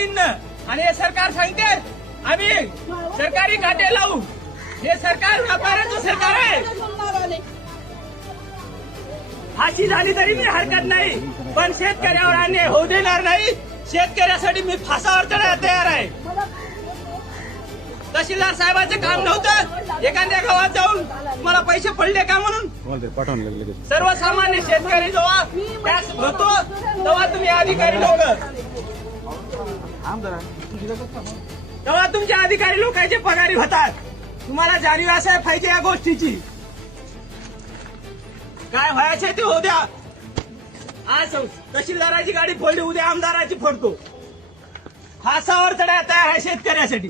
पद्धतीनं आणि हे सरकार सांगते आम्ही सरकारी काटे लावू. हे सरकार व्यापाऱ्याचं सरकार आहे. फाशी झाली तरी मी हरकत नाही, पण शेतकऱ्यावर अन्याय होऊ देणार नाही. शेतकऱ्यासाठी मी फासावर चढायला तयार आहे. तहसीलदार साहेबांचं काम नव्हतं एखाद्या गावात जाऊन मला पैसे पडले का म्हणून. सर्वसामान्य शेतकरी जेव्हा टॅक्स भरतो तेव्हा तुम्ही अधिकारी लोक तेव्हा तुमचे अधिकारी लोकांचे पगारी होतात. तुम्हाला जाणीव असायला पाहिजे या गोष्टीची. काय व्हायचं ते होऊ द्या. आज तहसीलदाराची गाडी फोडली, उद्या आमदाराची फोडतो. फासावर चढायला तयार आहे शेतकऱ्यासाठी.